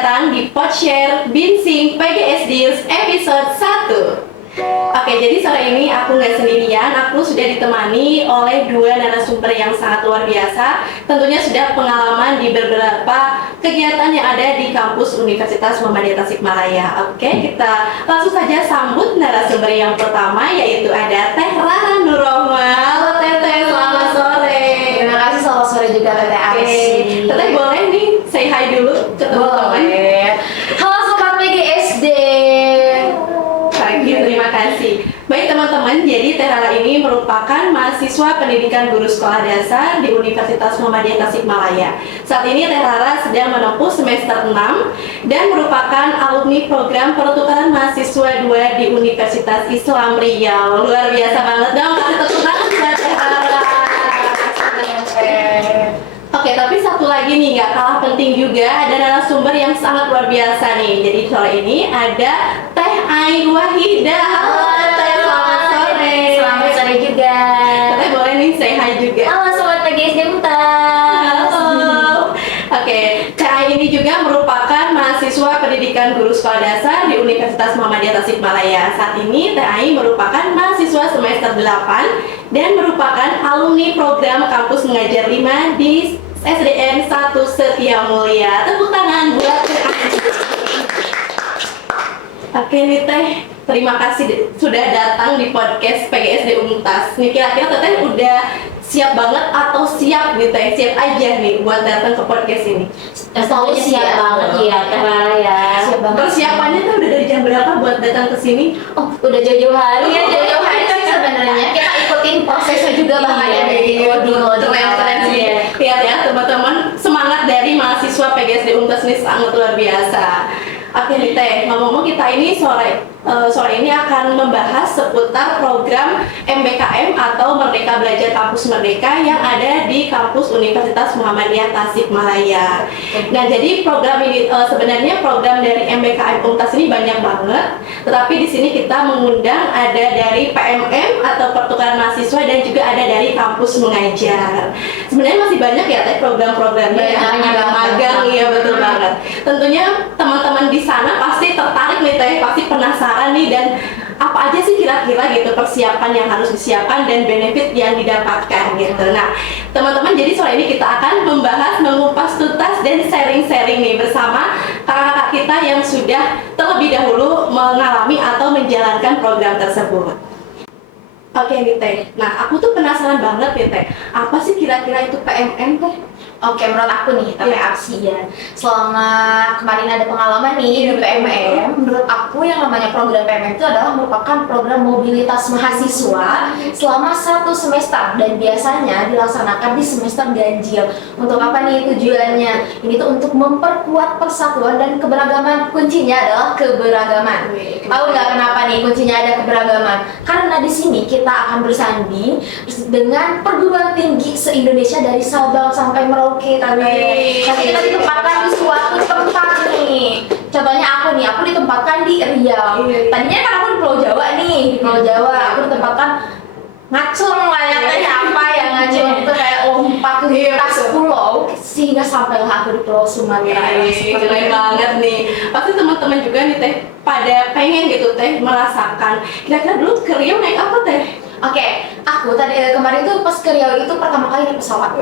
datang di Podshare Binsing PGS Deals episode 1. Oke, jadi sore ini aku nggak sendirian, aku sudah ditemani oleh dua narasumber yang sangat luar biasa. Tentunya sudah pengalaman di beberapa kegiatan yang ada di kampus Universitas Muhammadiyah Tasikmalaya. Oke, kita langsung saja sambut narasumber yang pertama, yaitu ada Teh Rara Nurrohma. Halo Teteh, selamat sore. Terima kasih, selamat sore juga Teteh Arsi. Teteh boleh nih say hi dulu ke teman-teman? Boleh. Halo Sobat PGSD. Oke, terima kasih. Baik teman-teman, jadi Teh Rara ini merupakan mahasiswa pendidikan guru sekolah dasar di Universitas Muhammadiyah Tasikmalaya. Saat ini Teh Rara sedang menempuh semester 6 dan merupakan alumni program pertukaran mahasiswa 2 di Universitas Islam Riau. Luar biasa banget dong, kasih tepuk tangan buat Teh Rara. Oke, tapi satu lagi nih, nggak kalah penting juga, ada narasumber yang sangat luar biasa nih. Jadi sore ini ada Teh Ai Wahidah. Halo Teh, selamat sore. Selamat sore juga. Teh boleh nih say hi juga. Halo Sobat PGSD Muta. Halo. Oke, Teh Ai ini juga merupakan mahasiswa pendidikan guru sekolah dasar di Universitas Muhammadiyah Tasikmalaya. Saat ini Teh Ai merupakan mahasiswa semester 8 dan merupakan alumni program kampus mengajar 5 di SDN 1 Setia Mulia. Tepuk tangan buat Teh Ai. Oke nih Teh, terima kasih sudah datang di podcast PGSD Untas. Nih kira-kira Teteh udah siap banget atau siap nih Teh? Siap aja nih buat datang ke podcast ini? Selalu siap banget ya Teh Rara ya. Siap banget. Persiapannya tuh udah dari jam berapa buat datang ke sini? Oh, udah jauh-jauh hari ya, jauh-jauh hari sih sebenarnya. Kita ikutin prosesnya juga makanya dari ngoding. Keren sih. Lihat ya teman-teman, semangat dari mahasiswa PGSD Untas ini sangat luar biasa. Oke nih Teh, ngomong-ngomong kita ini sore ini akan membahas seputar program MBKM atau Merdeka Belajar Kampus Merdeka yang ada di kampus Universitas Muhammadiyah Tasikmalaya. Nah jadi program ini sebenarnya program dari MBKM Untas ini banyak banget, tetapi di sini kita mengundang ada dari PMM atau pertukaran mahasiswa dan juga ada dari kampus mengajar. Sebenarnya masih banyak ya Teh program-programnya yang ada magang, ya betul banget. Tentunya teman-teman di sana pasti tertarik nih Teh, pasti penasaran nih dan apa aja sih kira-kira gitu persiapan yang harus disiapkan dan benefit yang didapatkan gitu. Nah teman-teman, jadi sore ini kita akan membahas, mengupas tuntas dan sharing-sharing nih bersama kakak-kakak kita yang sudah terlebih dahulu mengalami atau menjalankan program tersebut. Oke nih Teh, nah aku tuh penasaran banget nih Teh, apa sih kira-kira itu PMM Teh? Oke, menurut aku nih, Teteh Arsi ya, selama kemarin ada pengalaman nih di PMM, menurut aku yang namanya program PMM itu adalah merupakan program mobilitas mahasiswa selama 1 semester dan biasanya dilaksanakan di semester ganjil. Untuk apa nih tujuannya? Ini tuh untuk memperkuat persatuan dan keberagaman. Kuncinya adalah keberagaman. Tahu nggak kenapa nih kuncinya ada keberagaman? Karena di sini kita akan bersanding dengan perguruan tinggi se-Indonesia dari Sabang sampai Merauke. Tapi kita ditempatkan di suatu tempat nih. Contohnya aku ditempatkan di Riau. Tadinya kan aku di Pulau Jawa nih, di Pulau Jawa aku ditempatkan ngacung lah ya, kayak apa ya, ngacung itu kayak lompat lintas pulau sehingga sampailah aku di Pulau Sumatera. Keren banget nih. Pasti teman-teman juga nih Teh pada pengen gitu Teh merasakan. Kira-kira dulu ke Riau naik apa Teh? Oke, aku tadi kemarin tuh pas ke Riau itu pertama kali naik pesawat.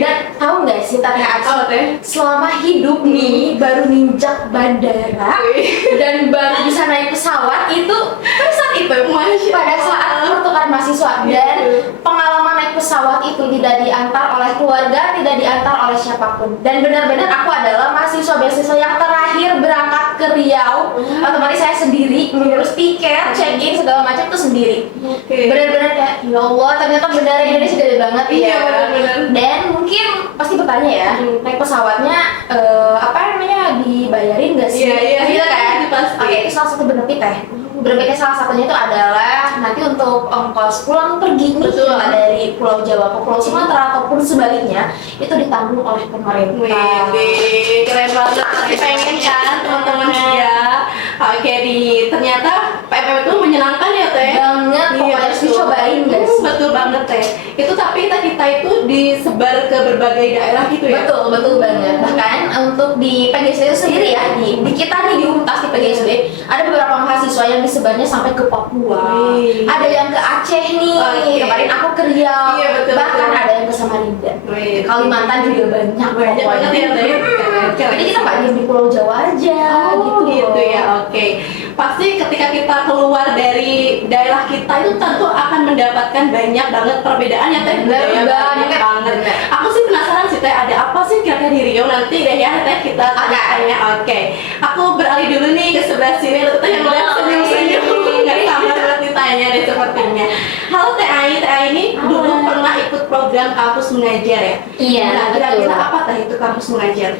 Dan tahu nggak sih Teteh Arsi, selama hidup nih baru ninjak bandara dan baru bisa naik pesawat itu pada saat itu, pada saat pertukaran mahasiswa. Dan pengalaman naik pesawat itu tidak diantar oleh keluarga, tidak diantar oleh siapapun. Dan benar-benar aku adalah mahasiswa beasiswa yang terakhir berangkat ke Riau. Otomatis saya sendiri ngurus tiket, check-in segala macam itu sendiri. Benar-benar kayak ya Allah, ternyata bandara Indonesia gede banget ya. Dan mungkin pasti bertanya ya, naik pesawatnya apa namanya dibayarin nggak sih? Gitu kan? Oke, itu salah satu benefit ya. Benefitnya salah satunya itu adalah nanti untuk ongkos pulang pergi nih dari Pulau Jawa ke Pulau Sumatera ataupun sebaliknya itu ditanggung oleh pemerintah. Keren banget. Pengen kan teman-teman ya. Oke, ternyata PMM itu menyenangkan ya Teh. Banget, pokoknya harus dicobain guys. Betul banget Teh. Itu tapi kita itu disebar ke berbagai daerah gitu ya. Betul banget. Bahkan untuk di PGSD itu sendiri ya, di kita nih di Untas di PGSD ada beberapa mahasiswa yang disebarnya sampai ke Papua. Ada yang ke Aceh nih. Kemarin aku ke Riau. Iya, betul, bahkan betul. ada yang ke Samarinda. Kalimantan juga banyak Banyak banget ya Teh. Jadi kita nggak diam di Pulau Jawa aja. Gitu ya. Oke. Pasti ketika kita keluar dari daerah kita itu tentu akan mendapatkan banyak banget perbedaan ya Teh. Banyak banget. Aku sih penasaran sih Teh, ada apa sih kira-kira di Riau nanti deh ya Teh kita tanya. Oke. Aku beralih dulu nih ke sebelah sini. Teh yang lihat senyum-senyum nggak sabar buat ditanya deh sepertinya. Halo Teh Ai ini dulu pernah ikut program kampus mengajar ya? Iya, Nah, kira-kira betul. apa Teh itu kampus mengajar?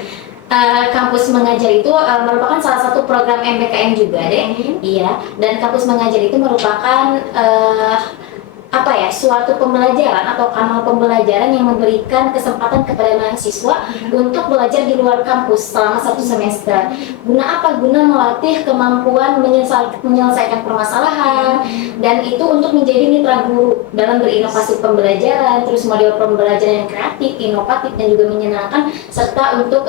Kampus mengajar itu merupakan salah satu program MBKM juga deh. Iya, dan kampus mengajar itu merupakan suatu pembelajaran atau kanal pembelajaran yang memberikan kesempatan kepada mahasiswa untuk belajar di luar kampus selama 1 semester. Guna apa? Guna melatih kemampuan menyelesaikan permasalahan, dan itu untuk menjadi mitra guru dalam berinovasi pembelajaran, terus model pembelajaran yang kreatif, inovatif, dan juga menyenangkan, serta untuk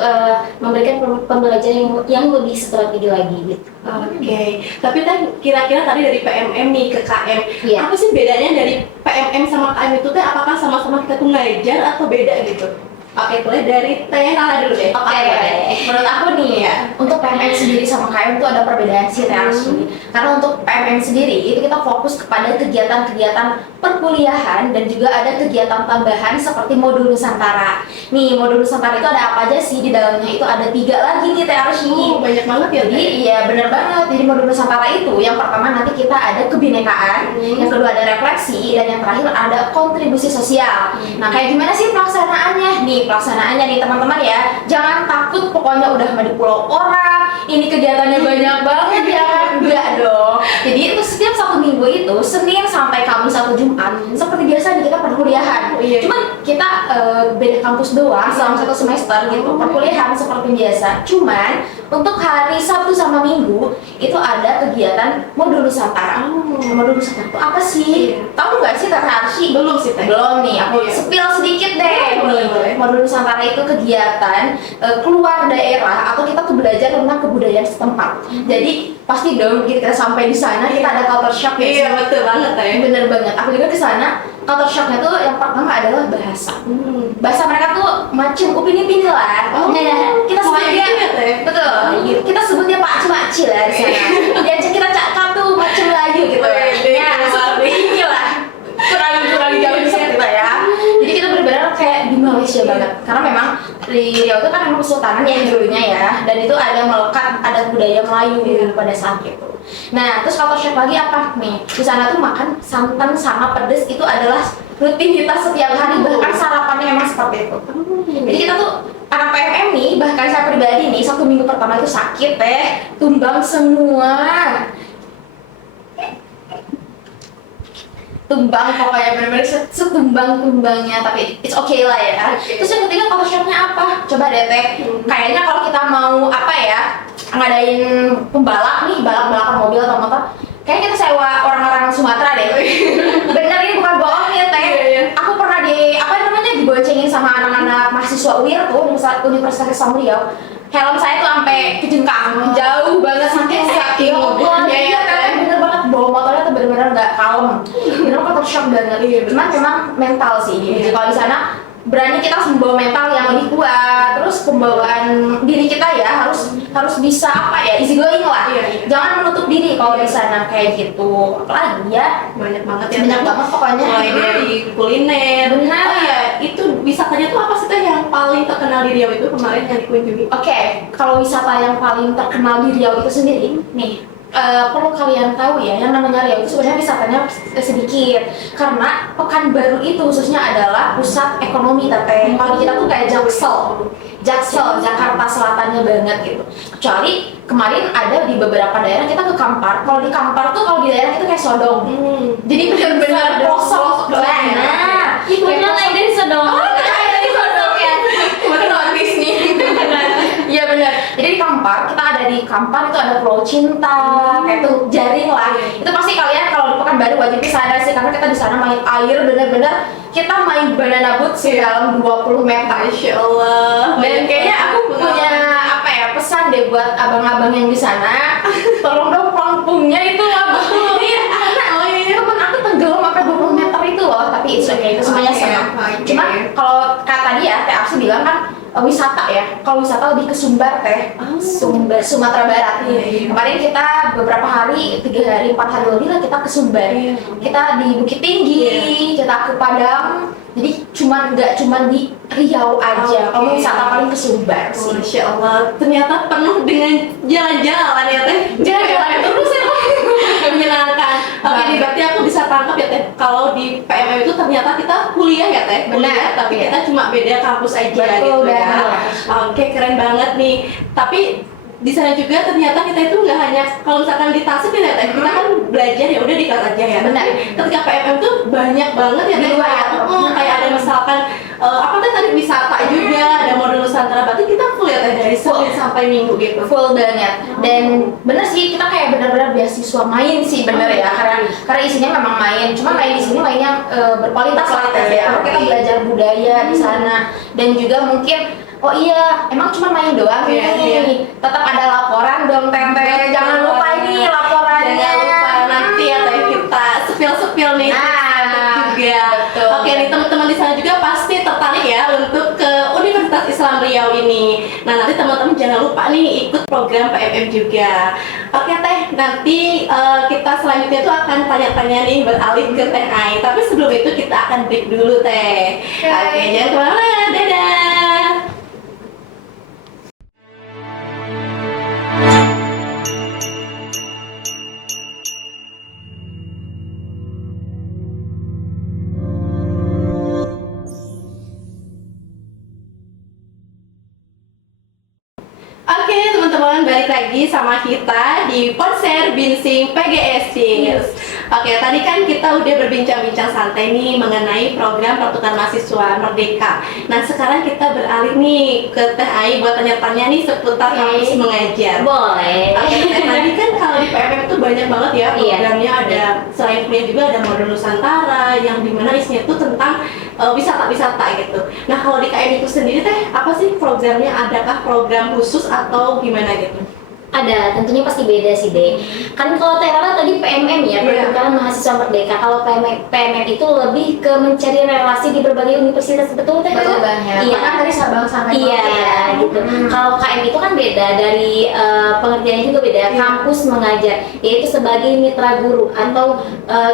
memberikan pembelajaran yang lebih strategi lagi gitu. Oke, tapi Teh kira-kira tadi dari PMM nih ke KM, Iya. apa sih bedanya dari PMM sama KM itu Teh? Apakah sama-sama kita tuh ngajar atau beda gitu? Oke, mulai dari Teh Nala dulu deh. Oke, menurut aku nih ya, untuk PMM sendiri sama KM itu ada perbedaan sih Arsi. Karena untuk PMM sendiri itu kita fokus kepada kegiatan-kegiatan perkuliahan dan juga ada kegiatan tambahan seperti modul Nusantara. Nih, modul Nusantara itu ada apa aja sih di dalamnya? Itu ada 3 lagi nih Teh Arsi. Banyak banget ya. Jadi iya benar banget. Jadi modul Nusantara itu yang pertama nanti kita ada kebinekaan, yang kedua ada refleksi, dan yang terakhir ada kontribusi sosial. Nah, kayak gimana sih pelaksanaannya? Pelaksanaannya nih teman-teman ya, jangan takut pokoknya udah di pulau orang, ini kegiatannya banyak banget ya. Enggak dong. Jadi itu setiap 1 minggu itu Senin sampai Kamis atau Jumat seperti biasa nih kita perkuliahan. Cuman kita beda kampus doang selama 1 semester gitu. Perkuliahan seperti biasa. Cuman untuk hari Sabtu sama Minggu itu ada kegiatan modul Nusantara. Modul Nusantara itu apa sih? Tahu nggak sih Teh Arsi? Belum sih Teh. Belum nih, aku spill sedikit deh. Boleh. Modul Nusantara itu kegiatan keluar daerah atau kita tuh belajar tentang kebudayaan setempat. Jadi pasti dong kita sampai di sana kita ada culture shock ya. Iya, betul banget Teh. Bener banget. Aku juga ke sana, culture shocknya tuh yang pertama adalah bahasa. Bahasa mereka tuh macam upin-ipin lah. Kita sebutnya ya Teh. betul. Kita sebutnya pakcik-pakcik lah di sana. Dan kita cakap tuh macam Melayu gitu. Ya, seperti ini lah. Kurang jauh di sana kita ya. Jadi kita benar-benar kayak di Malaysia banget. Karena memang di Riau itu kan memang kesultanan ya dulunya ya. Dan itu ada melekat adat budaya Melayu pada saat itu. Nah, terus kalau chef lagi apa nih? Di sana tuh makan santan sama pedes itu adalah rutinitas setiap hari, bahkan sarapannya memang seperti itu. Jadi kita tuh anak PMM nih, bahkan saya pribadi nih 1 minggu pertama itu sakit tumbang semua. Tumbang pokoknya bener-bener setumbang-tumbangnya, tapi it's okay lah ya. Terus yang ketiga culture shocknya apa? Coba deh Teh, kayaknya kalau kita mau ngadain pembalap nih, balap-balapan mobil atau motor, kayaknya kita sewa orang-orang Sumatera deh. Bener, ini bukan bohong ya Teh. Aku pernah diboncengin sama anak-anak mahasiswa UIR tuh, Universitas Islam Riau. Helm saya tuh sampai ke jengkang, jauh banget saking ngebutnya ya, Teh. bener banget, bawa motornya tuh bener-bener nggak kalem, bener culture shock banget. Cuman memang mental sih. Jadi kalau di sana berani kita harus membawa mental yang lebih kuat, terus pembawaan diri kita ya harus bisa easy going lah. Jangan menutup diri kalau di sana kayak gitu. Apalagi ya Banyak banget ya. banyak banget pokoknya. Mulai dari kuliner. Benar. Oh iya, itu wisatanya tuh apa sih Teh yang paling terkenal di Riau itu kemarin yang dikunjungi? Oke, kalau wisata yang paling terkenal di Riau itu sendiri, nih perlu kalian tahu ya, yang namanya Riau itu sebenarnya wisatanya sedikit, karena Pekanbaru itu khususnya adalah pusat ekonomi Teteh. Kalau kita tuh kayak Jaksel, Jakarta Selatannya banget gitu. Kecuali kemarin ada di beberapa daerah kita ke Kampar. Kalau di Kampar tuh kalau di daerah itu kayak Sodong. Jadi benar-benar pelosok. Nah, Ibunya lain dari Sodong. dari Sodong ya. Kemarin artis nih. Iya benar. Jadi di Kampar kita ada di Kampar itu ada Pulau Cinta, kayak tuh Jaring lah. Itu pasti kalian kalau di Pekanbaru wajib ke sana sih, karena kita di sana main air bener-bener, kita main banana boat sih dalam 20 meter. Masya Allah. Dan kayaknya aku punya apa ya, pesan deh buat abang-abang yang di sana, tolong dong pelampungnya itu lah betul. Karena temen aku tenggelam sampai 20 meter itu loh, tapi it's okay, itu semuanya senang. Cuma kalau kata dia, Teh Arsi bilang kan wisata ya. Kalau wisata lebih ke Sumbar Teh. Sumbar, Sumatera Barat. Kemarin kita beberapa hari, 3 hari, 4 hari lebih lah kita ke Sumbar. Kita di Bukit Tinggi, kita ke Padang. Jadi nggak cuma di Riau aja. Kalau wisata paling ke Sumbar sih. Masya Allah, ternyata penuh dengan jalan-jalan ya Teh. Jalan-jalan terus ya. Menyenangkan. Oke, nih berarti aku bisa tangkap ya Teh. Kalau di PMM itu ternyata kita kuliah ya Teh. Kuliah, tapi kita cuma beda kampus aja. Betul, gitu ya. benar. Oke, keren banget nih. Tapi di sana juga ternyata kita itu nggak hanya kalau misalkan di Tasik nih Teh, kita kan belajar ya udah di kelas aja ya. Benar. Ketika PMM tuh banyak banget ya Teh. Kayak ada misalkan apa Teh tadi wisata juga, ada model Nusantara. Berarti kita full ya Teh dari Senin sampai Minggu gitu. Full banget. Dan bener sih, kita kayak benar-benar beasiswa main sih, bener ya, karena isinya memang main. Cuma main di sini mainnya berkualitas lah ya. Karena kita belajar budaya di sana, dan juga mungkin oh iya, emang cuma main doang nih. Tetap ada laporan dong Tete. Jangan lupa ini laporannya. Jangan lupa nanti ya Teh kita spill nih juga. Betul. Oke nih teman-teman di sana juga pasti tertarik ya untuk ke Universitas Islam Riau ini. Nah nanti teman-teman jangan lupa nih ikut program PMM juga. Oke Teh, nanti kita selanjutnya tuh akan tanya-tanya nih beralih ke Teh Ai. Tapi sebelum itu kita akan break dulu Teh. Oke, jangan kemana-mana. Dadah. Oke teman-teman, balik lagi sama kita di Konser Binsing PGSD. Oke, tadi kan kita udah berbincang-bincang santai nih mengenai program pertukaran mahasiswa Merdeka. Nah sekarang kita beralih nih ke Teh Ai buat tanya-tanya nih seputar kampus mengajar. Boleh. Oke, tadi kan kalau di PMM itu banyak banget ya programnya, ada selain kuliah juga ada model Nusantara yang dimana isinya itu tentang wisata-wisata gitu. Nah kalau di KM itu sendiri Teh, apa sih programnya? Adakah program khusus atau gimana gitu? Ada, tentunya pasti beda sih deh. Kan kalau Terala tadi PMM ya, pertukaran mahasiswa Merdeka. Kalau PMM itu lebih ke mencari relasi di berbagai universitas, betul Teh? Betul banget. Iya. Bahkan dari Sabang sampai Iya, gitu. Kalau KM itu kan beda dari pengertiannya juga beda. Kampus mengajar, yaitu sebagai mitra guru atau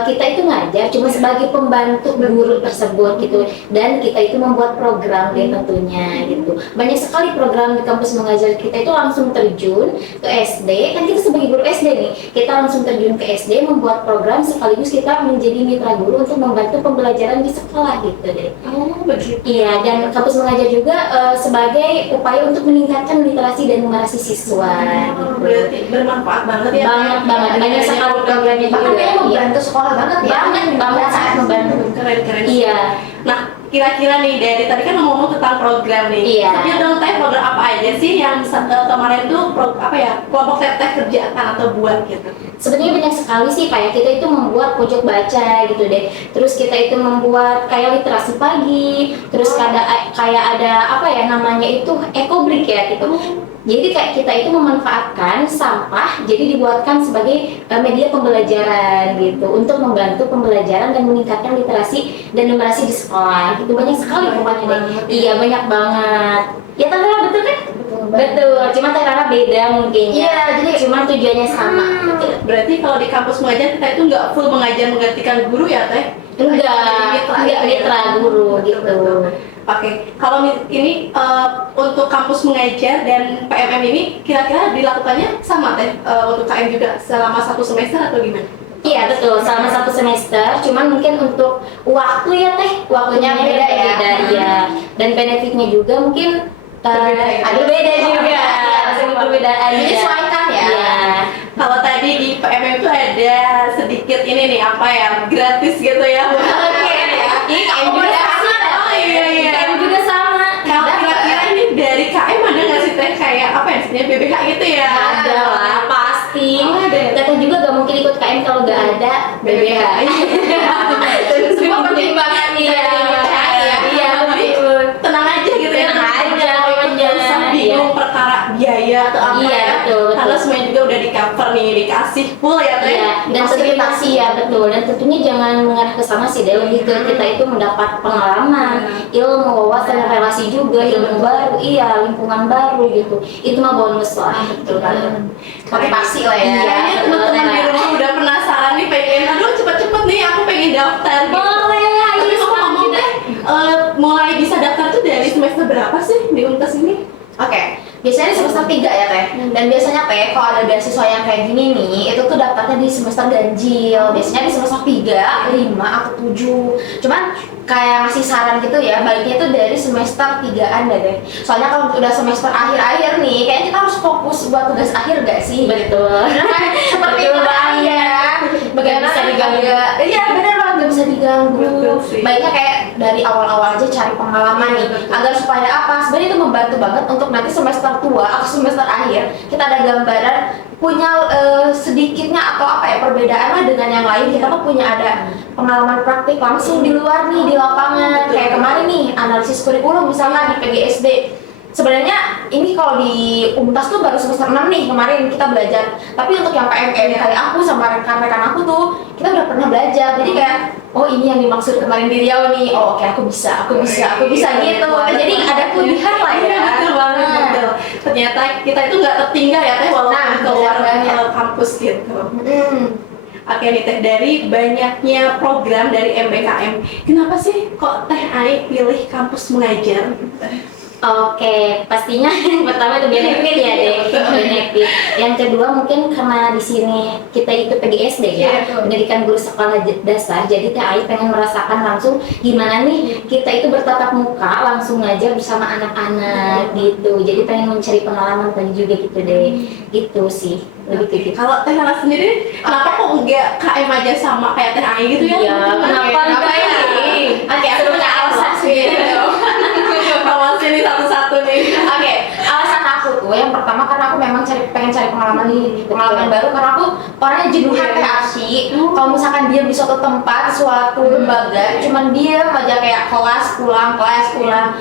kita itu ngajar cuma sebagai pembantu guru tersebut gitu. Dan kita itu membuat program deh tentunya gitu. Banyak sekali program di kampus mengajar kita itu langsung terjun ke SD, kan kita sebagai guru SD nih, kita langsung terjun ke SD membuat program sekaligus kita menjadi mitra guru untuk membantu pembelajaran di sekolah gitu deh. Oh begitu. Iya, dan kampus mengajar juga sebagai upaya untuk meningkatkan literasi dan numerasi siswa. Gitu. Berarti bermanfaat banget ya. Banyak sekali programnya juga. Bahkan kayaknya membantu sekolah banget ya. Banget sangat membantu. Keren. Iya. Nah, kira-kira nih dari tadi kan ngomong tentang program nih. Iya. Tapi dong Teh, program apa aja sih yang kemarin tuh kelompok Teh kerjakan atau buat gitu? Sebenarnya banyak sekali sih, kayak kita itu membuat pojok baca gitu deh. Terus kita itu membuat kayak literasi pagi. Terus kayak ada apa ya namanya itu ekobrik ya gitu. Jadi kayak kita itu memanfaatkan sampah jadi dibuatkan sebagai media pembelajaran gitu untuk membantu pembelajaran dan meningkatkan literasi dan numerasi di sekolah gitu. Banyak sekali pokoknya deh. Iya, banyak banget. Ya Tante Rara, betul kan? Betul. Cuma Tante Rara beda mungkin. Iya, jadi cuma tujuannya sama. Gitu. Berarti kalau di kampus mengajar kita itu nggak full mengajar menggantikan guru ya Teh? Enggak mitra guru gitu. Oke, kalau ini untuk kampus mengajar dan PMM ini kira-kira dilakukannya sama Teh untuk KM juga selama 1 semester atau gimana? Iya betul, selama 1 semester. Cuman mungkin untuk waktu ya Teh, waktunya beda ya. Dan benefitnya juga mungkin berbeda juga. Masih perbedaan. Menyesuaikan ya. Iya. Kalau tadi di PMM itu ada sedikit ini nih apa ya, gratis gitu ya. Oke. Ini KM juga sama. Oh iya. KM juga sama. Kalau kira-kira ini dari KM ada nggak sih Teh kayak apa ya, istilahnya BBH gitu ya? Ada. Iya. Semua pertimbangan Iya, iya, betul. tenang aja gitu ya, Tenang aja pokoknya. nggak usah bingung perkara biaya atau apa Iya, ya, betul. karena semuanya juga udah di cover nih, dikasih full ya teh. Iya, dan tentunya ya betul, dan tentunya jangan mengarah ke sana sih, lebih ke kita itu mendapat pengalaman, ilmu, wawasan, relasi juga, ilmu baru, iya, lingkungan baru gitu. Itu mah bonus lah, betul kan? Motivasi lah ya. Kayaknya teman-teman di rumah udah penasaran nih, pengen, aduh cepet-cepet nih aku pengen daftar gitu. Boleh, ayo Tapi ngomong-ngomong teh, mulai bisa daftar tuh dari semester berapa sih di Untas ini? Oke, biasanya di semester 3 ya teh. Dan biasanya teh kalau ada beasiswa yang kayak gini nih, itu tuh daftarnya di semester ganjil. Biasanya di semester 3, 5 atau 7. Cuman kayak ngasih saran gitu ya, baiknya tuh dari semester 3-an deh. Soalnya kalau udah semester akhir-akhir nih, kayaknya kita harus fokus buat tugas akhir gak sih? Betul. Kan seperti itu ya. Bagaimana Bisa diganggu. Iya benar banget, gak bisa diganggu. Betul sih. Baiknya kayak dari awal-awal aja cari pengalaman nih, agar supaya apa? Sebenarnya itu membantu banget untuk nanti semester tua atau semester akhir kita ada gambaran, punya sedikitnya atau apa ya perbedaan lah dengan yang lain. Kita tuh punya ada pengalaman praktik langsung di luar nih, di lapangan. Kayak kemarin nih analisis kurikulum misalnya di PGSD. Sebenarnya ini kalau di Untas tuh baru semester 6 nih kemarin kita belajar. Tapi untuk yang PMM kayak aku sama rekan-rekan aku tuh kita udah pernah belajar. Jadi kayak oh ini yang dimaksud kemarin di Riau nih. Oh oke, aku bisa gitu. Jadi ada kelebihan lah ya. Iya, betul banget, betul. Ternyata kita itu nggak tertinggal ya teh, walaupun Nah, keluar benar. kampus gitu. Hmm. Oke nih teh, dari banyaknya program dari MBKM, kenapa sih kok teh Ai pilih kampus mengajar? Oke, pastinya yang pertama itu benefit ya deh, benefit. Yang kedua mungkin karena di sini kita ikut PGSD ya, pendidikan guru sekolah dasar. Jadi Teh Ai pengen merasakan langsung gimana nih kita itu bertatap muka langsung ngajar bersama anak-anak gitu. Jadi pengen mencari pengalaman tadi juga gitu deh, gitu sih. Lebih ke gitu. Kalau Teh Hana sendiri, kenapa kok enggak KM aja sama kayak Teh Ai gitu ya? Iya, kenapa enggak ini? Oke, aku punya alasan sendiri dong. Awas ini satu-satu nih. Oke, alasan aku tuh yang pertama karena aku memang pengen cari pengalaman baru, karena aku orangnya jenuhan kayak Arsy. Kalau misalkan dia di suatu tempat, suatu lembaga, cuman diam aja kayak kelas pulang,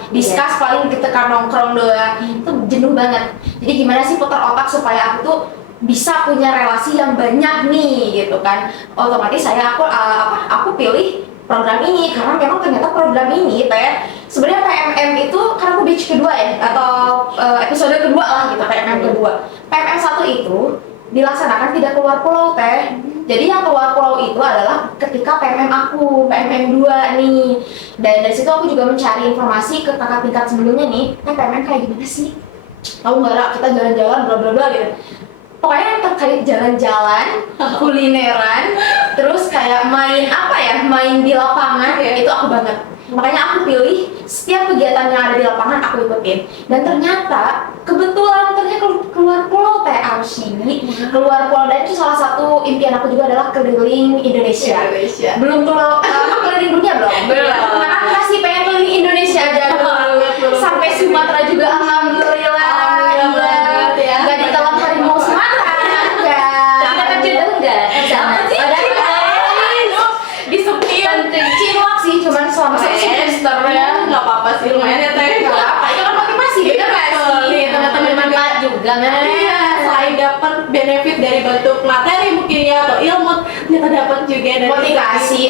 discuss paling kita nongkrong doang, itu jenuh banget. Jadi gimana sih putar otak supaya aku tuh bisa punya relasi yang banyak nih gitu kan? Otomatis aku pilih program ini karena memang ternyata program ini teh sebenarnya PMM itu karena aku batch kedua ya atau episode kedua lah gitu, PMM kedua. PMM 1 itu dilaksanakan tidak keluar pulau teh. Jadi yang keluar pulau itu adalah ketika PMM aku, PMM 2 nih. Dan dari situ aku juga mencari informasi ke kakak tingkat sebelumnya nih, PMM kayak gimana sih? Tahu nggak Ra, kita jalan-jalan bla bla bla gitu. Pokoknya yang terkait jalan-jalan, kulineran, terus kayak main di lapangan, itu aku banget. Makanya aku pilih setiap kegiatan yang ada di lapangan aku ikutin. Dan ternyata kebetulan keluar pulau Teh Arsy, keluar pulau, dan itu salah satu impian aku juga adalah keliling Indonesia. Belum keliling dunia belum? Karena aku masih pengen keliling Indonesia aja dulu. Sampai Sumatera juga alhamdulillah. Gak ditelan harimau Sumatera. Enggak terjun enggak? Disepir Cinlok sih, cuman selama satu semester ya. Nggak apa-apa sih, lumayan ya Teh. Gak apa-apa, itu kan motivasi, bener gak sih? Nih teman-teman juga Iya, selain dapat benefit dari bentuk materi mungkin ya atau ilmu, ternyata dapat juga dari motivasi.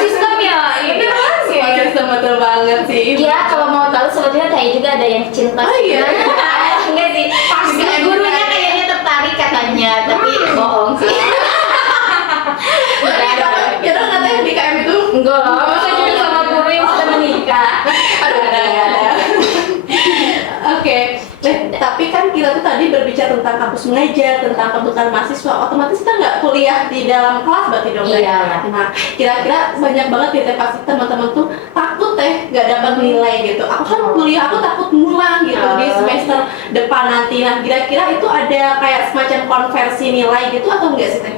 Sistem ya, Bener banget sih. Sistem betul banget sih. Iya, kalau mau tahu sebetulnya kayak juga ada yang cinta. Oh iya. Enggak sih, pasti gurunya kayaknya tertarik katanya, tapi bohong sih. Kita nggak tahu di KM itu. Enggak lah, masa juga sama guru yang sudah menikah. Aduh, ada. Oke. Tapi kan kita tuh tadi berbicara tentang kampus mengajar, tentang kebutuhan mahasiswa, otomatis kita nggak kuliah di dalam kelas berarti dong. Iya. Nah, kira-kira banyak banget ya pasti teman-teman tuh takut nggak dapat nilai gitu. Aku kan kuliah, aku takut ngulang gitu di semester depan nanti. Nah, kira-kira itu ada kayak semacam konversi nilai gitu atau enggak sih Teh?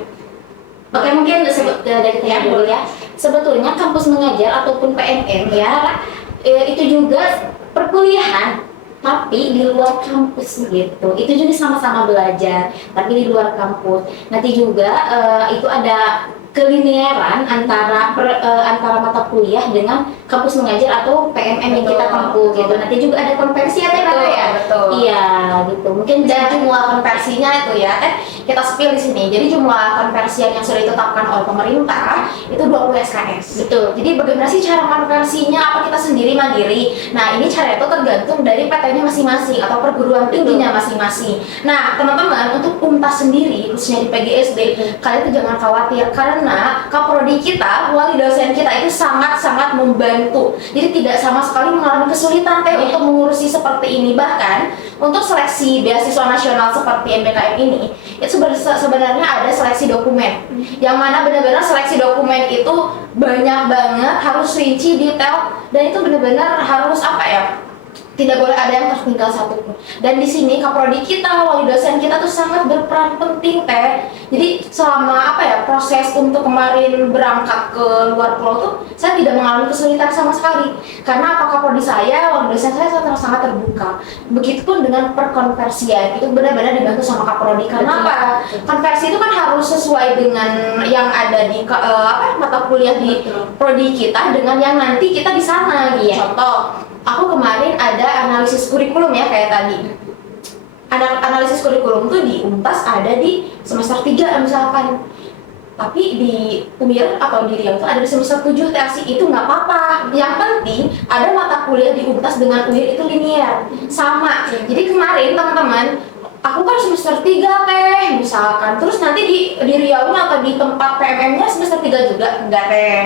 Oke, mungkin dari saya dulu ya. Sebetulnya kampus mengajar ataupun PMM ya, itu juga perkuliahan. tapi di luar kampus gitu. Itu juga sama-sama belajar, tapi di luar kampus. Nanti juga itu ada kelinearan antara mata kuliah dengan kampus mengajar atau PMM yang kita tempuh gitu. Nanti juga ada konversi ya Teh ya. Betul. Iya gitu. Mungkin Dan jumlah konversinya itu ya, kita spill di sini. Jadi jumlah konversi yang sudah ditetapkan oleh pemerintah itu 20 SKS. betul. Jadi bagaimana sih cara konversinya? Apa kita sendiri mandiri? Nah ini cara itu tergantung dari PTN-nya masing-masing atau perguruan tingginya masing-masing. Nah teman-teman untuk UNTAS sendiri khususnya di PGSD kalian tuh jangan khawatir karena kaprodi kita, wali dosen kita itu sangat-sangat membantu. Jadi tidak sama sekali mengalami kesulitan untuk mengurusi seperti ini. Bahkan untuk seleksi beasiswa nasional seperti MBKM ini itu sebenarnya ada seleksi dokumen yang mana benar-benar seleksi dokumen itu banyak banget, harus rinci, detail, dan itu benar-benar harus tidak boleh ada yang tertinggal satupun. Dan di sini kaprodi kita, wali dosen kita tuh sangat berperan penting Teh. Jadi selama proses untuk kemarin berangkat ke luar pulau tuh saya tidak mengalami kesulitan sama sekali. Karena kaprodi saya, wali dosen saya sangat terbuka. Begitupun dengan perkonversian itu benar-benar dibantu sama kaprodi. Karena konversi itu kan harus sesuai dengan yang ada di mata kuliah di prodi kita dengan yang nanti kita di sana. Contoh, aku kemarin ada analisis kurikulum ya kayak tadi. Ada analisis kurikulum tuh di UNTAS ada di semester 3 misalkan. Tapi di UIR atau di Riau itu ada di semester 7 TASI, itu nggak apa-apa. Yang penting ada mata kuliah di UNTAS dengan UIR itu linear, sama. Jadi kemarin teman-teman, aku kan semester 3 Teh misalkan, terus nanti di Riau atau di tempat PMM-nya semester 3 juga enggak Teh.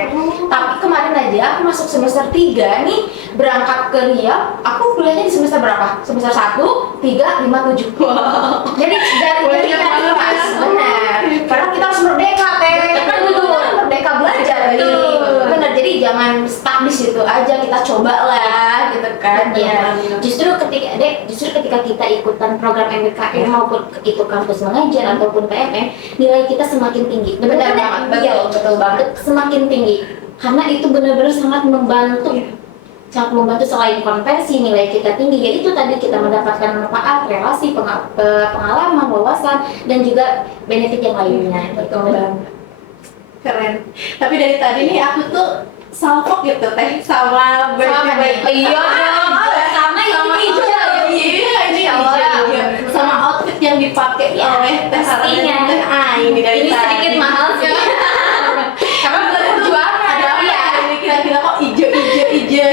Tapi kemarin aja aku masuk semester 3 nih, berangkat ke Riau, aku kuliahnya di semester berapa? Semester 1, 3, 5, 7. Jadi pas benar. Karena kita harus merdeka Teh. Kan dulu kan merdeka belajar benar. Jadi jangan stuck di situ aja, kita coba lah gitu kan. Ya, justru ketika kita ikutan program MBKM maupun ikut kampus mengajar ataupun PMM, nilai kita semakin tinggi. Benar banget, betul banget. Semakin tinggi. Karena itu benar-benar sangat membantu. Sangat membantu selain konversi nilai kita tinggi, yaitu tadi kita mendapatkan manfaat, relasi, pengalaman, wawasan, dan juga benefit yang lainnya. Betul banget. Keren. Tapi dari tadi nih aku tuh salfok gitu Teh sama baju-baju. Iya, sama hijau. Iya, ini hijau. Sama outfit yang dipakai oleh Teh pastinya. Ini dari Ini tadi. sedikit mahal sih. Karena perjuangan. Ada apa ya? Ini kira-kira kok hijau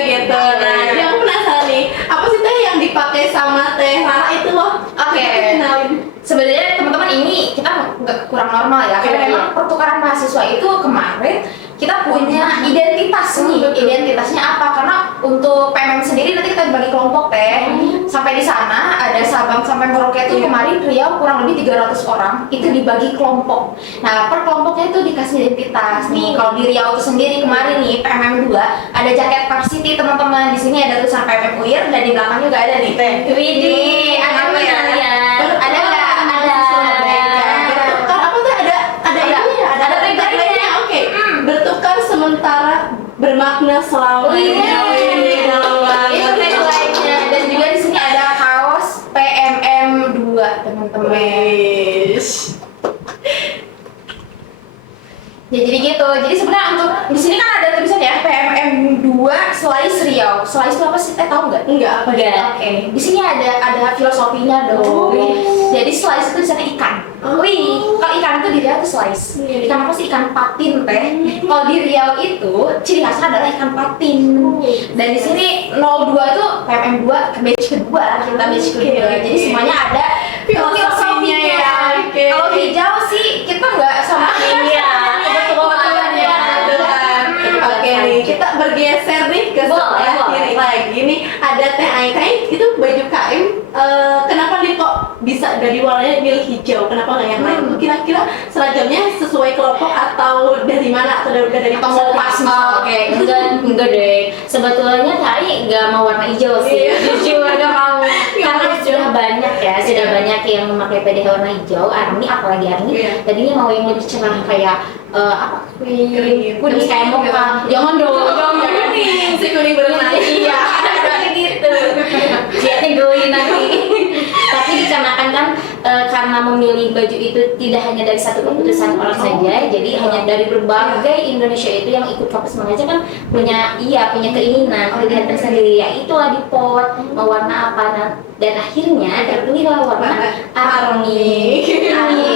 gitu. Nah, jadi aku penasaran nih, apa sih Teh yang dipakai sama Teh Rara itu loh? Oke. Kenalin. Sebenarnya teman-teman ini kita nggak kurang normal ya, karena memang pertukaran mahasiswa itu kemarin kita punya identitas nih. Identitasnya apa? Karena untuk PMM sendiri nanti kita dibagi kelompok Teh. Sampai di sana ada Sabang sampai Merauke itu kemarin Riau kurang lebih 300 orang itu dibagi kelompok. Nah per kelompoknya itu dikasih identitas nih. Kalau di Riau itu sendiri kemarin nih PMM 2 ada jaket varsity teman-teman. Di sini ada tulisan PMM UIR dan di belakang juga ada nih Teh. Widih, Ada apa ya? Ada nggak? Ada tagline-nya. Oke. Bertukar sementara bermakna selama. Itu tagline-nya. Dan juga di sini ada kaos PMM 2 teman-teman. Ya jadi gitu. Jadi sebenarnya untuk di sini kan ada tulisan ya PMM 2 Slice Riau. Slice itu apa sih? Tahu nggak? Enggak apa ya? Oke. Di sini ada filosofinya dong. Jadi slice itu misalnya ikan. Wih, kalau ikan itu di Riau itu slice. Ikan apa sih? Ikan patin Teh. Kalau di Riau itu ciri khasnya adalah ikan patin. Dan di sini 02 itu PMM 2 batch kedua, kita batch kedua. Jadi semuanya ada Filosofinya ya. Kalau hijau sih kita nggak sama kebetulan ya. Oke nih, kita bergeser nih ke sebelah kiri lagi nih. Ada Teh Aikai, itu baju KM. Kenapa nih kok bisa dari warnanya milih hijau? Kenapa nggak yang lain? Kira-kira seragamnya sesuai kelompok atau dari mana? Atau dari Pengupas Oke, enggak deh. Sebetulnya Tari nggak mau warna hijau sih. Jujur ada mau. Karena sudah banyak ya, sudah banyak yang memakai PDH warna hijau. Army apalagi Army. Tadinya mau yang lebih cerah kayak apa? Kuning kayak mocha. Jangan dong. Si kuning berenang. Iya, kayak gitu. Lihatnya karena memilih baju itu tidak hanya dari satu keputusan orang saja, jadi hanya dari berbagai Indonesia itu yang ikut kampus mengajar kan punya keinginan pilihan tersendiri, ya itulah di pot mau warna apa, dan akhirnya terpilihlah warna army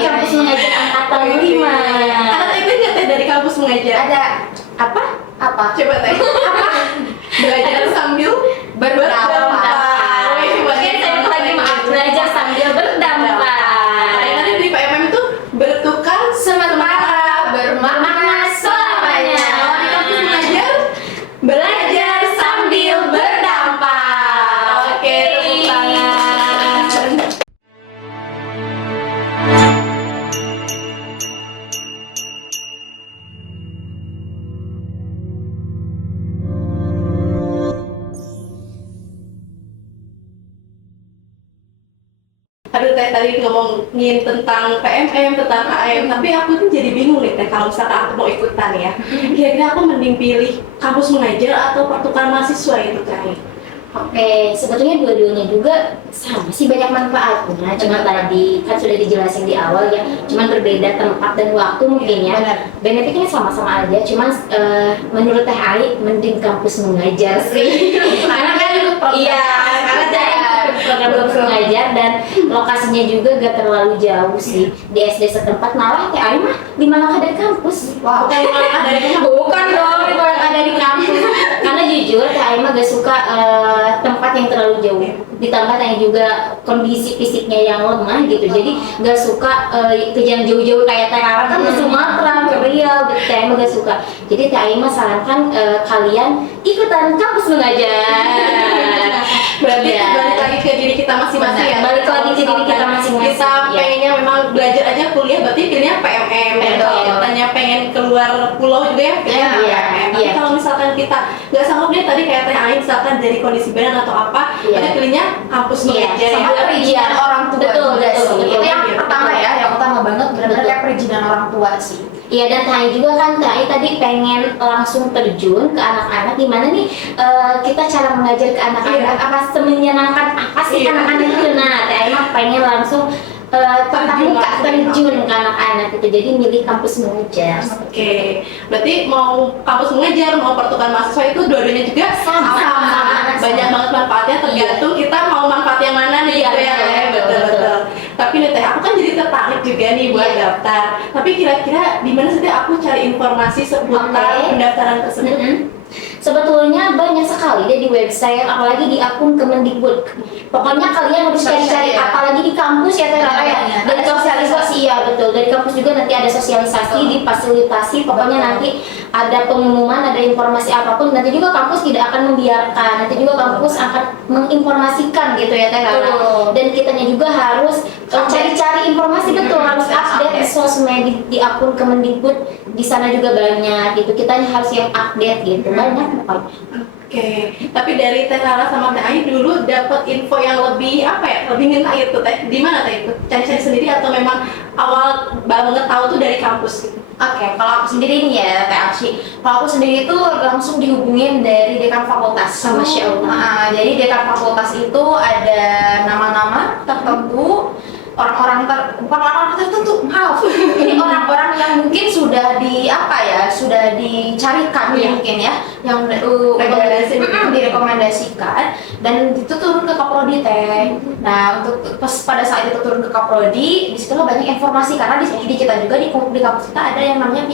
kampus mengajar angkatan 5. Ada tagline nggak teh dari kampus mengajar? Ada apa? Coba teh. Belajar sambil berdampak. Oke, saya lagi maaf, belajar sambil berdampak. Tadi di PMM itu bertukar Sementara bermakna selamanya. Kalau di kampus mengajar belajar sambil berdampak. Oke, tepuk tangan. Aduh teh, tadi ngomongin tentang PMM, tentang AM, tapi aku tuh jadi bingung nih teh kalau misalkan aku mau ikutan ya. Kira-kira aku mending pilih kampus mengajar atau pertukaran mahasiswa itu teh? Oke, sebetulnya dua-duanya juga sama sih, banyak manfaatnya. Cuma tadi kan sudah dijelasin di awal ya, cuman berbeda tempat dan waktu mungkin ya. Benar. Benefitnya sama-sama aja, cuman menurut Teh Ai mending kampus mengajar sih. Karena kan iya, karena dari program kampus mengajar dan lokasinya juga gak terlalu jauh sih. Di SD setempat, malah Teh Ai mah di mana dari kampus. Wah, bukan malah dari Bukan dong, di mana dari kampus. Karena jujur Teh Ai mah gak suka tempat yang terlalu jauh, ditambah Teh juga kondisi fisiknya yang lemah gitu, jadi gak suka ke yang jauh-jauh kayak Teh Rara kan ke Sumatera, ke Riau gitu. Teh mah gak suka, jadi Teh mah sarankan kalian ikutan kampus mengajar. Berarti Iya. balik lagi ke diri kita masing-masing ya. Balik lagi ke diri kita masing-masing, Kita ya. pengennya memang belajar aja kuliah, berarti pilihnya PMM. Dan Betul. kalau kitanya pengen keluar pulau juga ya, pilihnya Iya, PMM. Tapi iya. kalau misalkan kita nggak sanggup nih tadi kayak Teh Ain, misalkan dari kondisi badan atau apa, Iya. berarti pilihnya kampus Iya, mengajar. Sama ya. perizinan orang tua Betul, juga betul, sih. betul. Itu yang Iya, pertama betul. ya, yang utama banget benar-benar Betul. kayak perizinan orang tua sih. Iya, dan Teh juga kan Teh tadi pengen langsung terjun ke anak-anak, gimana nih kita cara mengajar ke anak-anak, Iya. apa semenyenangkan apa sih Iya. anak-anak itu. Nah, Teh mah pengen langsung tatap Terjun muka langsung. terjun ke anak-anak itu, jadi milih kampus mengajar. Oke, berarti mau kampus mengajar, mau pertukaran mahasiswa itu dua-duanya juga Sama. Banyak banget manfaatnya, tergantung kita mau manfaat yang mana nih, Iya, gitu ya. betul, Betul, betul. betul. Tapi nih Teh, aku kan jadi tertarik juga nih buat Iya. daftar. Tapi kira-kira di mana sih Teh aku cari informasi seputar Oke. pendaftaran tersebut? Sebetulnya banyak sekali deh di website, apalagi di akun Kemendikbud. Pokoknya kalian harus cari-cari, ya. apalagi di kampus ya Teh Rara ya. Iya, Dari ada kampus sosialisasi. iya betul. Dari kampus juga nanti ada sosialisasi, difasilitasi. Pokoknya Betul. nanti ada pengumuman, ada informasi apapun. Nanti juga kampus tidak akan membiarkan. Nanti juga kampus akan menginformasikan gitu ya Teh Rara. Betul. Dan kitanya juga harus cari-cari informasi, betul, harus update di sosmed, di akun Kemendikbud. Di sana juga banyak gitu. Kita harus yang update gitu. Banyak pokoknya. Oke, tapi dari Teh Rara sama Teh Ain dulu dapat info yang lebih apa ya, lebih ngena itu Teh. Di mana Teh itu? Cari-cari sendiri atau memang awal banget tahu tuh dari kampus gitu? Oke, kalau aku sendiri nih ya, Teh Arsy. Kalau aku sendiri itu langsung dihubungin dari dekan fakultas. Masya Allah. Jadi dekan fakultas itu ada nama-nama tertentu, bukan orang-orang tertentu, maaf. Ini orang-orang yang mungkin sudah sudah dicarikan Iya. mungkin ya, yang direkomendasikan dan itu turun ke Kaprodi Teh. Nah, pada saat itu turun ke Kaprodi, di situ banyak informasi karena di kita juga di kampus kita ada yang namanya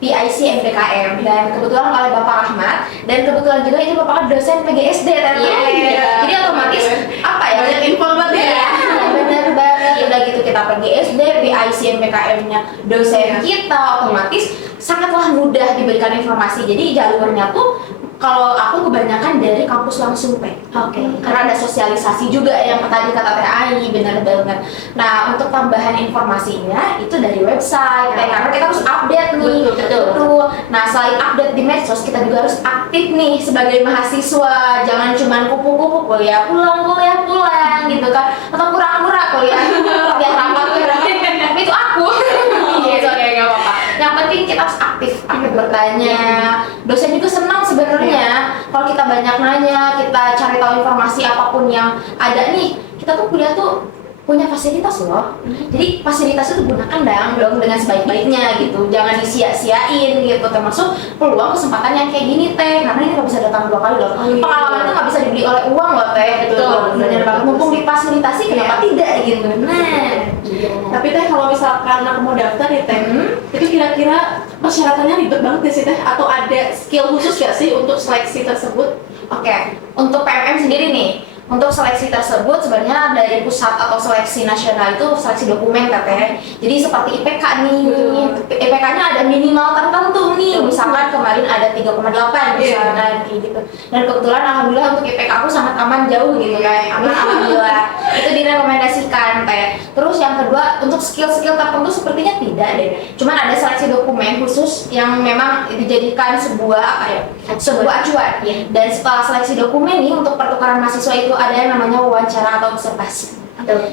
PIC MPKM, dan kebetulan oleh Bapak Rahmat, dan kebetulan juga itu Bapak dosen PGSD Teh. Iya. Jadi otomatis apa ya? Banyak info banget ya. Iya, benar banget. Udah gitu kita pergi SD, PIC MPKM-nya dosen kita, otomatis sangatlah mudah diberikan informasi. Jadi jalurnya tuh kalau aku kebanyakan dari kampus langsung Teh. Oke. Karena ada sosialisasi juga yang tadi kata Teh Ai, benar banget. Nah, untuk tambahan informasinya itu dari website, Teh, karena kita harus update nih. Betul. Nah, selain update di medsos, kita juga harus aktif nih sebagai mahasiswa. Jangan cuma kupu-kupu kuliah pulang gitu kan, atau pura-pura kuliah rapat. Tapi itu aku. Gitu, oke, nggak apa-apa. Yang penting kita harus aktif bertanya. Dosen juga senang sebenarnya kalau kita banyak nanya, kita cari tahu informasi apapun yang ada nih. Kita tuh kuliah tuh punya fasilitas loh. Jadi fasilitas itu gunakan dong dengan sebaik-baiknya gitu. Jangan disia-siain gitu. Termasuk peluang kesempatan yang kayak gini teh. Karena ini nggak bisa datang 2 kali loh. Pengalaman itu nggak bisa dibeli oleh uang loh teh. Betul. Benar banget. Mumpung difasilitasi kenapa tidak gitu. Nah. Tapi teh kalau misalkan aku mau daftar ya teh, itu kira-kira persyaratannya ribet banget ya sih teh? Atau ada skill khusus gak sih untuk seleksi tersebut? Oke, untuk PMM sendiri nih, untuk seleksi tersebut sebenarnya dari pusat atau seleksi nasional itu seleksi dokumen katanya. Jadi seperti IPK nih, IPK-nya ada minimal tertentu nih. Misalkan kemarin ada 3,8 misalnya gitu. Dan kebetulan alhamdulillah untuk IPK aku sangat aman jauh gitu kan. Aman alhamdulillah. Itu direkomendasikan teh. Terus yang kedua untuk skill-skill tertentu sepertinya tidak deh. Cuman ada seleksi dokumen khusus yang memang dijadikan sebuah sebuah acuan. Dan setelah seleksi dokumen nih untuk pertukaran mahasiswa itu ada yang namanya wawancara atau observasi.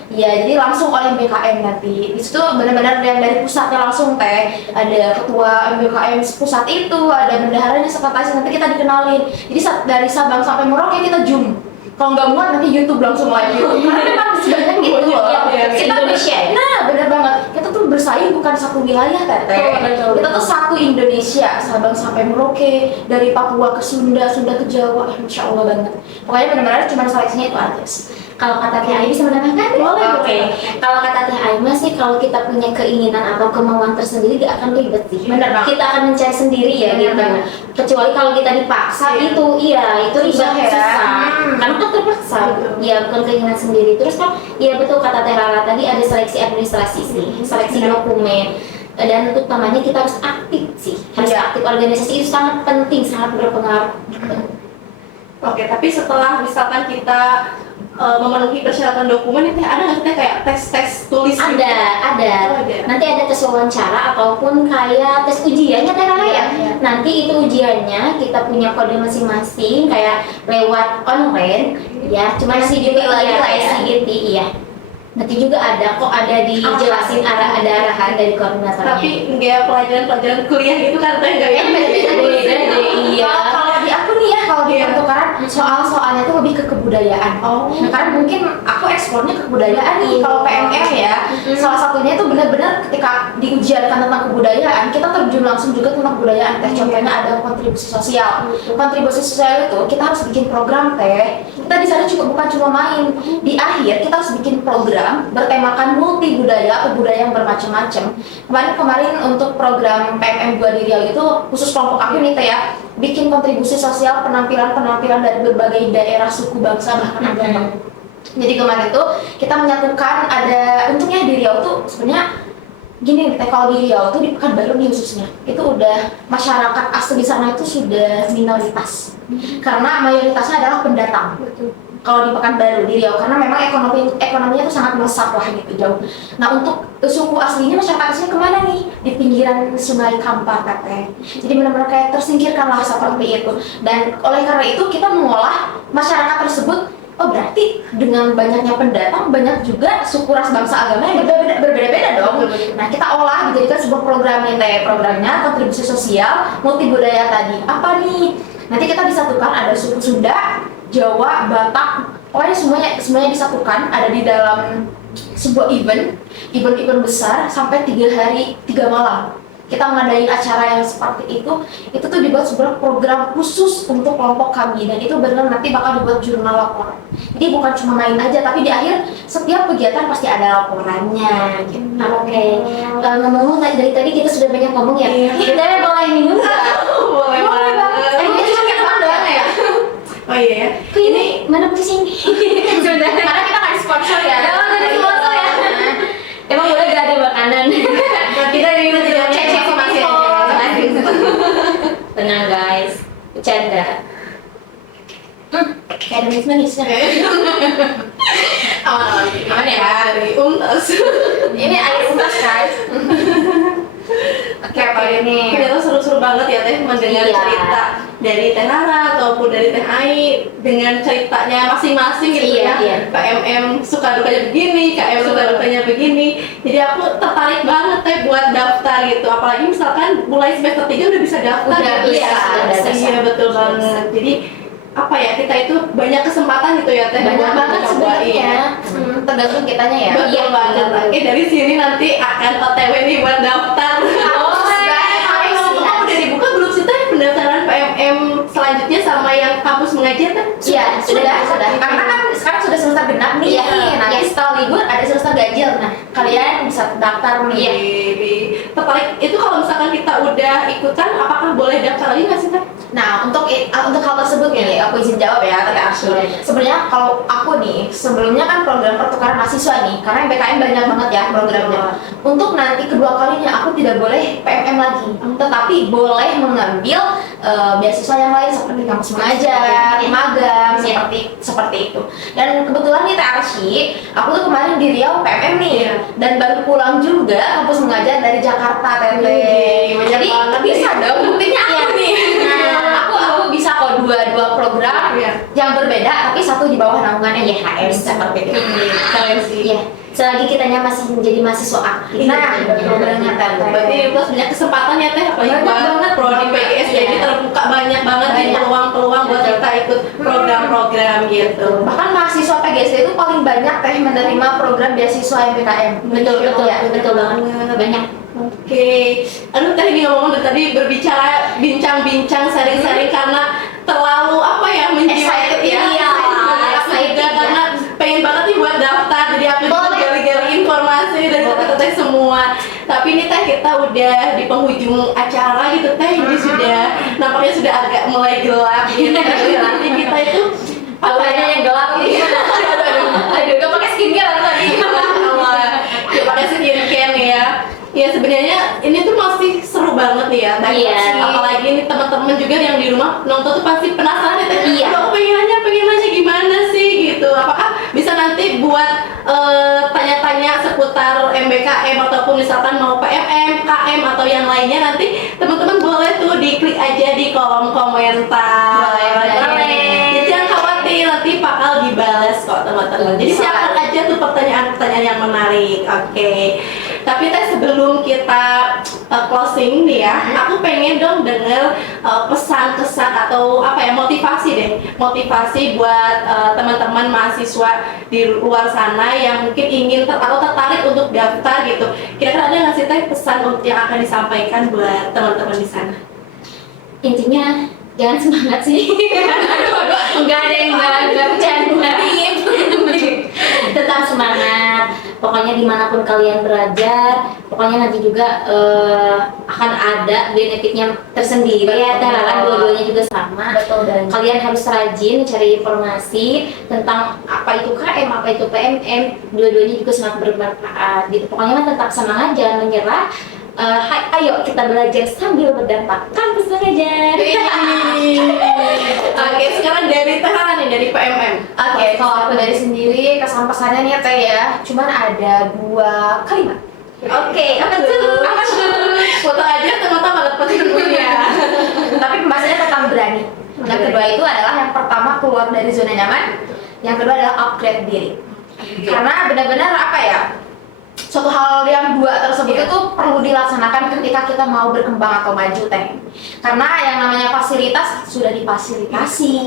Ya, jadi langsung oleh MBKM nanti. Di situ benar-benar yang dari pusatnya langsung teh. Ada ketua MBKM pusat itu, ada bendaharanya, sekretaris, nanti kita dikenalin. Jadi dari Sabang sampai Merauke kita Zoom. Kalau nggak muat nanti YouTube langsung live YouTube. Karena memang sebenarnya gitu loh. Kita Indonesia. Nah, benar banget. Kita tuh bersaing bukan satu wilayah teteh. Kita tuh satu Indonesia, Sabang sampai Merauke, dari Papua ke Sunda, Sunda ke Jawa. Masya Allah banget. Pokoknya benar-benar cuma seleksinya itu aja. Kalau kata Teh Ai bisa menambahkan? Oke. Kalau kata Teh Ai sih, kalau kita punya keinginan atau kemauan tersendiri gak akan ribet sih. Bener banget. Kita akan mencari sendiri ya gitu. Kecuali kalau kita dipaksa itu itu ribet Susah ya. susah. Karena kan terpaksa. Ya bukan keinginan sendiri. Terus kan ya betul kata Teh Rara tadi ada seleksi administrasi sih, seleksi dokumen. Dan utamanya kita harus aktif sih. Harus aktif, organisasi itu sangat penting, sangat berpengaruh. Oke, tapi setelah misalkan kita memenuhi persyaratan dokumen itu ada nggak sih teh kayak tes tulis gitu? Ada. Oh, ada. Nanti ada tes wawancara ataupun kayak tes ujiannya Teh Rara ya. Nanti itu ujiannya kita punya kode masing-masing kayak lewat online ya. Cuma nanti juga iya. Nanti juga ada dijelasin ada arahan dari koordinatornya. Tapi nggak pelajaran kuliah gitu kan teh nggak ya? Beda. Iya. Kalau di aku nih ya, kalau di pertukaran soal-soalnya tuh lebih ke kebudayaan. Nah, karena mungkin aku ekspornya ke kebudayaan nih. Kalau PMM ya, salah satunya itu benar-benar ketika diujiankan tentang kebudayaan, kita terjun langsung juga tentang kebudayaan teh. Contohnya ada kontribusi sosial. Kontribusi sosial itu kita harus bikin program teh. Kita di sana juga bukan cuma main. Di akhir kita harus bikin program bertemakan multi budaya atau budaya yang bermacam-macam. Kemarin untuk program PMM 2 di Riau itu khusus kelompok aku nih teh ya, bikin kontribusi sosial penampilan dari berbagai daerah, suku, bangsa, bahkan agama. Jadi kemarin tuh kita menyatukan ada, untungnya di Riau tuh sebenarnya gini, kalau di Riau tuh di Pekanbaru nih khususnya itu udah masyarakat asli di sana itu sudah minoritas karena mayoritasnya adalah pendatang. Kalau di Pekanbaru di Riau karena memang ekonominya tuh sangat melesat lah gitu jauh. Nah untuk suku aslinya masyarakat aslinya kemana nih? Di pinggiran Sungai Kampar katanya. Jadi benar-benar kayak tersingkirkan lah seperti itu. Dan oleh karena itu kita mengolah masyarakat tersebut. Oh berarti dengan banyaknya pendatang banyak juga suku ras bangsa agama yang berbeda-beda dong. Nah kita olah dijadikan sebuah program nih programnya kontribusi sosial multi budaya tadi. Apa nih? Nanti kita disatukan ada suku Sunda, Jawa, Batak, pokoknya semuanya disatukan ada di dalam sebuah event besar sampai 3 hari 3 malam. Kita mengadain acara yang seperti itu tuh dibuat sebuah program khusus untuk kelompok kami dan itu benar nanti bakal dibuat jurnal laporan. Jadi bukan cuma main aja tapi di akhir setiap kegiatan pasti ada laporannya gitu. Oke. Ngomong-ngomong dari tadi kita sudah banyak ngomong ya. Kita boleh minum nggak? Boleh banget. Ini cuma kita doang ya. Oh iya ya. Ini mana pusing? Sebenarnya karena kita nggak sponsor ya. Nggak ada sponsor ya. Emang boleh gak ada makanan? Kita ini udah cek masih. Tenang guys, bercanda. Kayak ada manis-manisnya. Aman ya dari untas. Ini air untas kan. Oke, apa ini? Ternyata seru-seru banget ya Teh mendengar cerita dari Teh Nara ataupun dari Teh Ai dengan ceritanya masing-masing gitu ya. PMM suka dukanya begini, KM suka dukanya begini. Jadi aku tertarik banget Teh buat daftar gitu. Apalagi misalkan mulai semester 3 udah bisa daftar. Udah bisa. Iya betul banget. Jadi apa ya, kita itu banyak kesempatan gitu ya Teh. Banyak banget Coba, sebenarnya. iya. Tergantung kitanya ya. Betul banget. Oke, dari sini nanti akan OTW nih buat daftar. Ngomong-ngomong, udah dibuka belum sih Teh pendaftaran PMM selanjutnya sama yang kampus mengajar kan? Iya, sudah. Karena kan sekarang sudah semester genap nih. Iya. Nanti setelah libur ada semester ganjil. Nah, kalian bisa daftar nih. Tertarik itu kalau misalkan kita udah ikutan, apakah boleh daftar lagi nggak sih Teh? Nah, untuk hal tersebut nih, aku izin jawab ya, Tante Arsul. Sebenarnya kalau aku nih, sebelumnya kan program pertukaran mahasiswa nih, karena MBKM banyak banget ya programnya. Untuk nanti kedua kalinya aku tidak boleh PMM lagi, tetapi boleh mengambil beasiswa yang lain seperti kampus mengajar, magang, seperti itu. Dan kebetulan nih Teh Arsy, aku tuh kemarin di Riau PMM nih, dan baru pulang juga kampus mengajar dari Jakarta, Teteh. Jadi bisa dong, buktinya aku nih. Aku bisa kok dua program yang berbeda tapi satu di bawah naungan MBKM seperti itu. Keren sih. Iya, selagi kitanya masih menjadi mahasiswa aktif. Nah, betul banget Teteh. Berarti plus banyak kesempatan ya Teh, apalagi Banyak buat banget. prodi PGS jadi Iya. terbuka banyak banget nih Banyak. peluang-peluang buat kita ikut program-program gitu. Bahkan mahasiswa PGSD itu paling banyak Teh menerima program beasiswa MBKM. Betul Ya, banget. Banyak. Oke, aduh Teh ini ngomong dari tadi berbicara, bincang-bincang, sharing-sharing karena terlalu apa ya menjiwai Excited, ya. iya. Aku juga karena pengen banget nih buat daftar, jadi aku juga Boleh. gali-gali informasi dari Teteh semua. Tapi ini Teh kita udah di penghujung acara gitu Teh, ini sudah nampaknya sudah agak mulai gelap gitu. Nanti kita itu apa ya? yang gelap ini. Aduh, gak pakai skincare tadi. Ya pakai skincare nih ya. Ya sebenarnya ini tuh masih seru banget nih ya. Iya. Apalagi nih teman-teman juga yang di rumah nonton tuh pasti penasaran ya. Teh. Iya. Aduh, aku pengen nanya gimana sih gitu. Apakah bisa nanti buat tanya-tanya seputar MBKM ataupun misalkan mau PMM, KM atau yang lainnya, nanti teman-teman boleh tuh diklik aja di kolom komentar. Boleh. Jadi jangan khawatir, nanti bakal dibalas kok teman-teman. Jadi siapkan aja tuh pertanyaan-pertanyaan yang menarik. Oke. Tapi Teh sebelum kita closing nih ya, aku pengen dong denger pesan kesan atau apa ya, motivasi deh, motivasi buat teman-teman mahasiswa di luar sana yang mungkin ingin atau tertarik untuk daftar gitu. Kira-kira ada nggak sih Teh pesan yang akan disampaikan buat teman-teman di sana? Intinya jangan semangat sih. Enggak ada yang enggak bercanda. Tetap semangat. Pokoknya dimanapun kalian belajar, pokoknya nanti juga akan ada benefitnya tersendiri ya. Karena dua-duanya juga sama. Betul dan Kalian harus rajin cari informasi tentang apa itu KM, apa itu PMM. Dua-duanya juga sangat bermanfaat. Gitu. Pokoknya tetap semangat, jangan menyerah. Ayo kita belajar sambil berdampak. Kampus mengajar. Oke, sekarang dari Teh Hana nih, dari PMM. Oke, kalau aku dari sendiri kesan-pesannya nih Teh ya, cuman ada 2 kalimat. Oke, apa tuh? Apa tuh? Foto aja teman-teman dapat punya. Tapi pembahasannya tentang berani. Yang kedua itu adalah yang pertama keluar dari zona nyaman, yang kedua adalah upgrade diri. Karena benar-benar apa ya? Suatu hal yang dua tersebut itu perlu dilaksanakan ketika kita mau berkembang atau maju Teh. Karena yang namanya fasilitas sudah difasilitasi,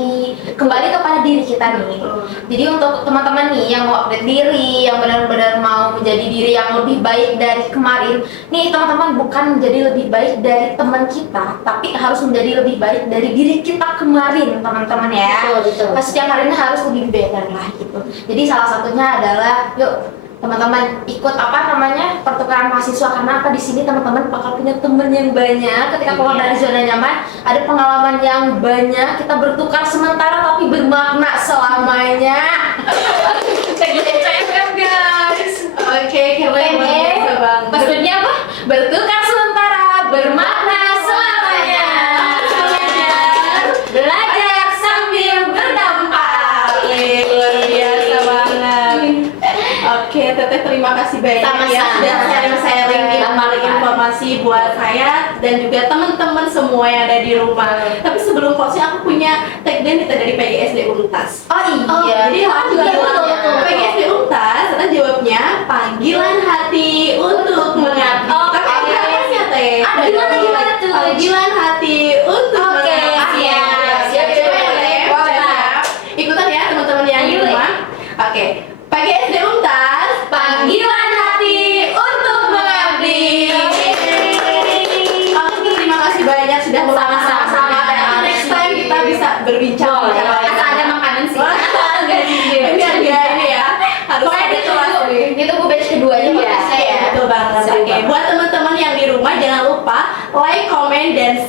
kembali kepada diri kita nih. Jadi untuk teman-teman nih yang mau update diri, yang benar-benar mau menjadi diri yang lebih baik dari kemarin, nih teman-teman bukan menjadi lebih baik dari teman kita, tapi harus menjadi lebih baik dari diri kita kemarin teman-teman ya. Betul. Pas setiap hari ini harus lebih better lah gitu. Jadi salah satunya adalah yuk teman-teman ikut apa namanya pertukaran mahasiswa, karena apa di sini teman-teman bakal punya temen yang banyak ketika keluar dari zona nyaman, ada pengalaman yang banyak, kita bertukar sementara tapi bermakna selamanya. Kayak gitu kan guys. Oke, keren banget. Maksudnya apa? Bertukar sementara bermakna selamanya. Belajar sambil berdampak. Luar biasa banget. Oke, Teteh terima kasih banyak ya Sama-sama. sudah sharing-sharing informasi buat saya dan juga teman-teman semua yang ada di rumah. Tapi sebelum closing aku punya tagline dari PGSD Untas. Oh iya. Jadi aku juga Iya, bilang betul. PGSD Untas, kita jawabnya panggilan hati untuk mengabdi. Oke. Tapi ada apanya Teh? Ada gimana tuh? Panggilan hati untuk Oke, mengabdi. siap. Siap, coba ya Teh.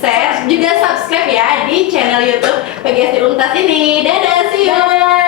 share, juga subscribe ya di channel YouTube PGSD Untas ini. Dadah, see you. Dadah.